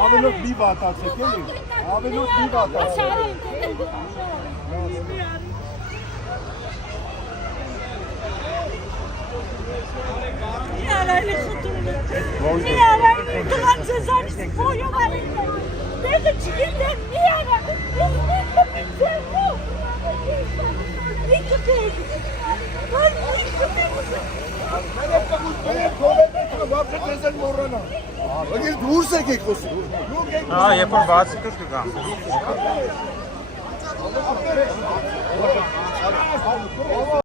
Ավելոք մի վատացեք էլի, ավելոք մի վատացեք։ Մի արայլի խտուրը, մի արայլի տղան ձեզանից ոյով արիք է, դեղը չգիտեմ մի արայլի, ես մեկը միցերնով, միքը դեղ, այ միքը դեղ, դուրս եկեք խոսում։ Երբ որ բացի դուրս կգամ։